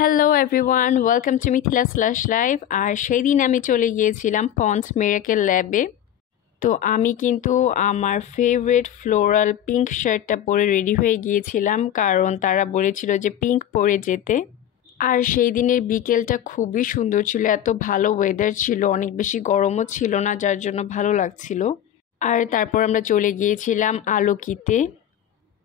Hello everyone, welcome to Mithila slash live. আর সেই দিন আমি চলে গিয়েছিলাম পন্ডস মিরাকেল ল্যাবে। তো আমি কিন্তু আমার ফেভারিট ফ্লোরাল পিঙ্ক শার্টটা পরে রেডি হয়ে গিয়েছিলাম, কারণ তারা বলেছিল যে পিঙ্ক পরে যেতে। আর সেই দিনের বিকেলটা খুবই সুন্দর ছিল, এত ভালো ওয়েদার ছিল, অনেক বেশি গরমও ছিল না, যার জন্য ভালো লাগছিল। আর তারপর আমরা চলে গিয়েছিলাম আলোকিতে।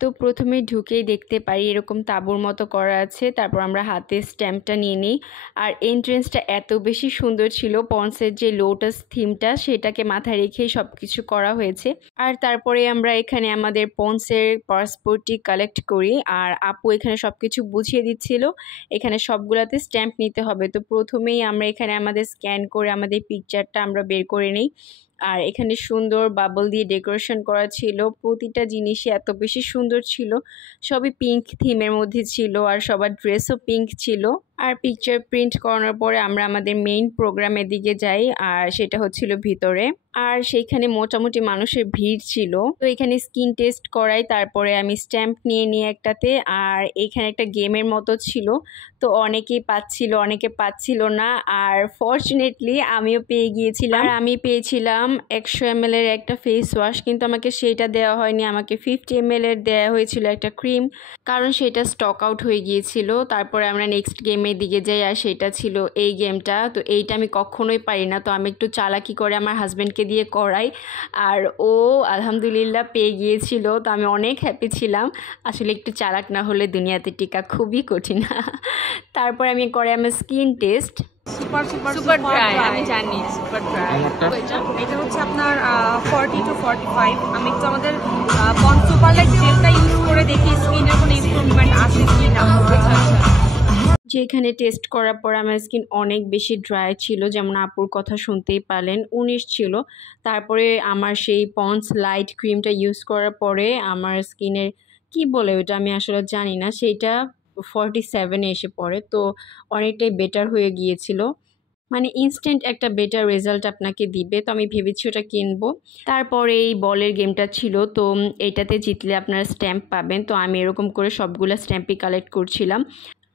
তো প্রথমে ঢুকেই দেখতে পারি এরকম তাঁবুর মতো করা আছে। তারপর আমরা হাতে স্ট্যাম্পটা নিয়ে নিই। আর এন্ট্রেন্সটা এত বেশি সুন্দর ছিল, পন্ডসের যে লোটাস থিমটা সেটাকে মাথায় রেখেই সব কিছু করা হয়েছে। আর তারপরে আমরা এখানে আমাদের পন্ডসের পাসপোর্টটি কালেক্ট করি। আর আপু এখানে সব কিছু বুঝিয়ে দিচ্ছিল, এখানে সবগুলাতে স্ট্যাম্প নিতে হবে। তো প্রথমেই আমরা এখানে আমাদের স্ক্যান করে আমাদের পিকচারটা আমরা বের করে নিই। আর এখানে সুন্দর বাবল দিয়ে ডেকোরেশন করা ছিল, প্রতিটা জিনিসই এত বেশি সুন্দর ছিল, সবই পিঙ্ক থিমের মধ্যে ছিল আর সবার ড্রেসও পিঙ্ক ছিল। আর পিকচার প্রিন্ট করানোর পরে আমরা আমাদের মেইন প্রোগ্রামের দিকে যাই, আর সেটা হচ্ছিল ভিতরে। আর সেইখানে মোটামুটি মানুষের ভিড় ছিল। তো এখানে স্কিন টেস্ট করাই, তারপরে আমি স্ট্যাম্প নিয়ে নিয়ে একটাতে। আর এখানে একটা গেমের মতো ছিল, তো অনেকেই পাচ্ছিল অনেকে পাচ্ছিল না। আর ফরচুনেটলি আমিও পেয়ে গিয়েছিলাম। আর আমি পেয়েছিলাম 100 ml এর একটা ফেস ওয়াশ, কিন্তু আমাকে সেটা দেওয়া হয়নি, আমাকে 50 ml এর দেওয়া হয়েছিল একটা ক্রিম, কারণ সেটা স্টক আউট হয়ে গিয়েছিল। তারপরে আমরা নেক্সট গেমের দিকে যাই, আর সেটা ছিল এই গেমটা। তো এইটা আমি কখনোই পারি না, তো আমি একটু চালাকি করে আমার হাজব্যান্ডকে দিয়ে করাই, আর ও আলহামদুলিল্লাহ পেয়ে গিয়েছিল। তো আমি অনেক হ্যাপি ছিলাম। আসলে একটু চালাক না হলে দুনিয়াতে টিকা খুবই কঠিন। তারপরে আমি করে আমার স্কিন টেস্ট। সুপার ড্রাই, আমি জানি সুপার ড্রাই। এটা হচ্ছে আপনার 40 to 45। আমি একটু আমাদের পন্ডস সুপার লাইট জেলটা ইউজ করে দেখি স্কিনের কোনো ইমপ্রুভমেন্ট আসে কি না। যেখানে টেস্ট করার পর আমার স্কিন অনেক বেশি ড্রাই ছিল, যেমন আপুর কথা শুনতেই পারলেন, 19 ছিল। তারপরে আমার সেই পন্ডস লাইট ক্রিমটা ইউজ করার পরে আমার স্কিনের কি বলে ওটা আমি আসলে জানি না, সেইটা 47 এসে পড়ে। তো অনেকটাই বেটার হয়ে গিয়েছিল, মানে ইনস্ট্যান্ট একটা বেটার রেজাল্ট আপনাকে দিবে। তো আমি ভেবেছি ওটা কিনবো। তারপরে এই বলের গেমটা ছিল, তো এইটাতে জিতলে আপনারা স্ট্যাম্প পাবেন। তো আমি এরকম করে সবগুলো স্ট্যাম্পই কালেক্ট করছিলাম।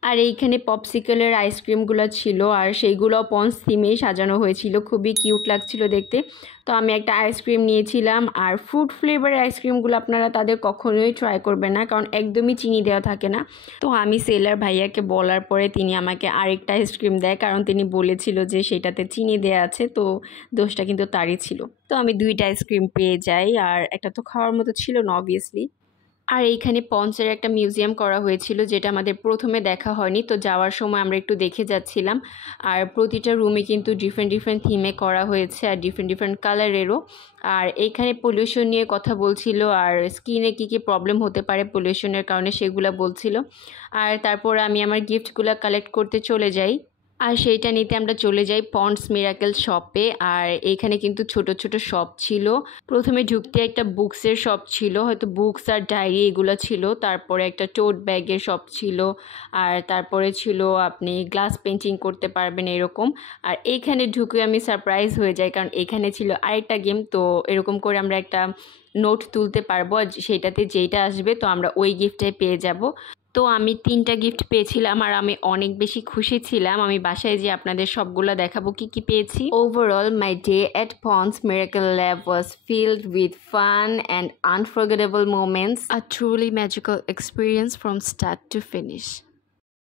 আর এইখানে পপসিকলের আইসক্রিমগুলো ছিল, আর সেইগুলো পন্ডস থিমেই সাজানো হয়েছিল, খুবই কিউট লাগছিল দেখতে। তো আমি একটা আইসক্রিম নিয়েছিলাম। আর ফ্রুট ফ্লেভারের আইসক্রিমগুলো আপনারা তাদের কখনোই ট্রাই করবেন না, কারণ একদমই চিনি দেওয়া থাকে না। তো আমি সেলার ভাইয়াকে বলার পরে তিনি আমাকে আরেকটা আইসক্রিম দেয়, কারণ তিনি বলেছিল যে সেটাতে চিনি দেওয়া আছে, তো দোষটা কিন্তু তারই ছিল। তো আমি 2টা আইসক্রিম পেয়ে যাই, আর একটা তো খাওয়ার মতো ছিল না অবভিয়াসলি। আর এইখানে পন্ডসের একটা মিউজিয়াম করা হয়েছিল, যেটা আমাদের প্রথমে দেখা হয়নি, তো যাওয়ার সময় আমরা একটু দেখে যাচ্ছিলাম। আর প্রতিটা রুমে কিন্তু ডিফারেন্ট ডিফারেন্ট থিমে করা হয়েছে, আর ডিফারেন্ট ডিফারেন্ট কালারেরও। আর এইখানে পলিউশন নিয়ে কথা বলছিল, আর স্কিনে কী কী প্রবলেম হতে পারে পলিউশনের কারণে সেগুলো বলছিল। আর তারপর আমি আমার গিফটগুলো কালেক্ট করতে চলে যাই, আর সেইটা নিতে আমরা চলে যাই পন্ডস মিরাকেল শপে। আর এইখানে কিন্তু ছোট ছোট শপ ছিল। প্রথমে ঢুকতে একটা বুকসের শপ ছিল, হয়তো বুকস আর ডায়েরি এগুলো ছিল। তারপরে একটা টোট ব্যাগের শপ ছিল। আর তারপরে ছিল আপনি গ্লাস পেন্টিং করতে পারবেন এরকম। আর এইখানে ঢুকে আমি সারপ্রাইজ হয়ে যাই, কারণ এখানে ছিল আরেকটা গেম। তো এরকম করে আমরা একটা নোট তুলতে পারবো, আর সেইটাতে যেইটা আসবে তো আমরা ওই গিফটটাই পেয়ে যাব। তো আমি 3টা গিফট পেয়েছিলাম, আর আমি অনেক বেশি খুশি ছিলাম। আমি বাসায় যে আপনাদের সবগুলো দেখাবো কি কি পেয়েছি। Overall my day at Pond's Miracle Lab was filled with fun and unforgettable moments, a truly magical experience from start to finish.